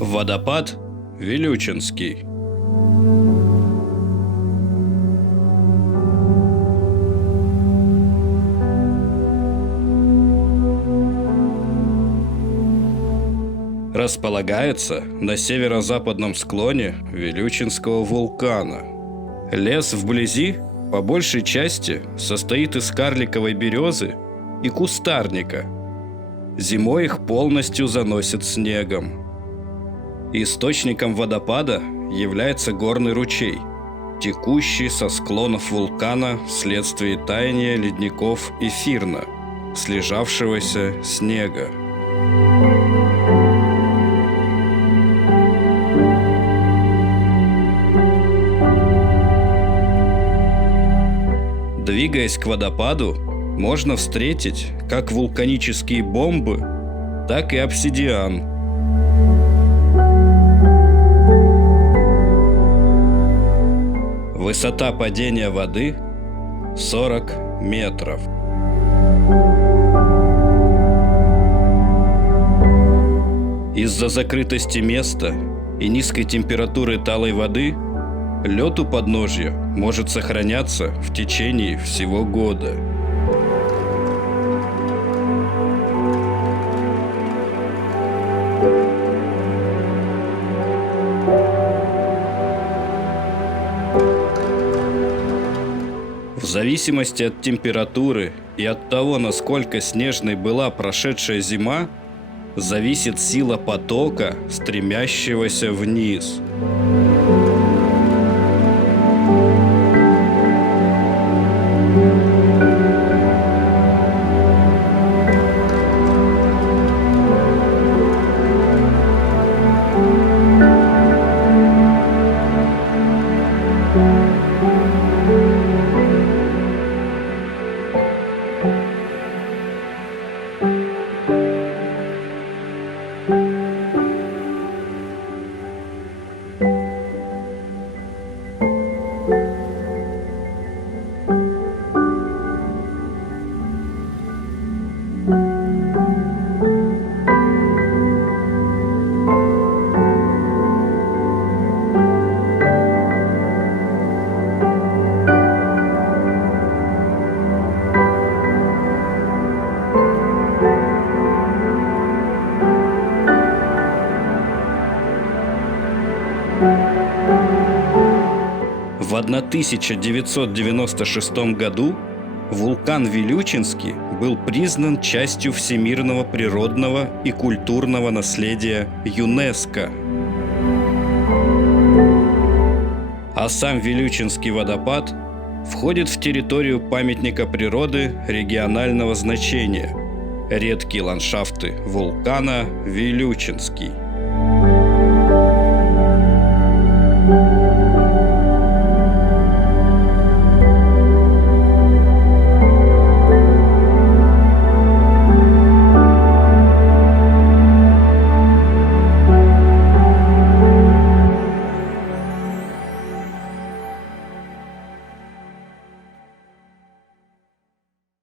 Водопад Вилючинский. Располагается на северо-западном склоне Вилючинского вулкана. Лес вблизи по большей части состоит из карликовой березы и кустарника. Зимой их полностью заносит снегом. Источником водопада является горный ручей, текущий со склонов вулкана вследствие таяния ледников эфирна, слежавшегося снега. Двигаясь к водопаду, можно встретить как вулканические бомбы, так и обсидиан. Высота падения воды 40 метров. Из-за закрытости места и низкой температуры талой воды лед у подножья может сохраняться в течение всего года. В зависимости от температуры и от того, насколько снежной была прошедшая зима, зависит сила потока, стремящегося вниз. В 1996 году вулкан Вилючинский был признан частью всемирного природного и культурного наследия ЮНЕСКО. А сам Вилючинский водопад входит в территорию памятника природы регионального значения. Редкие ландшафты вулкана Вилючинский.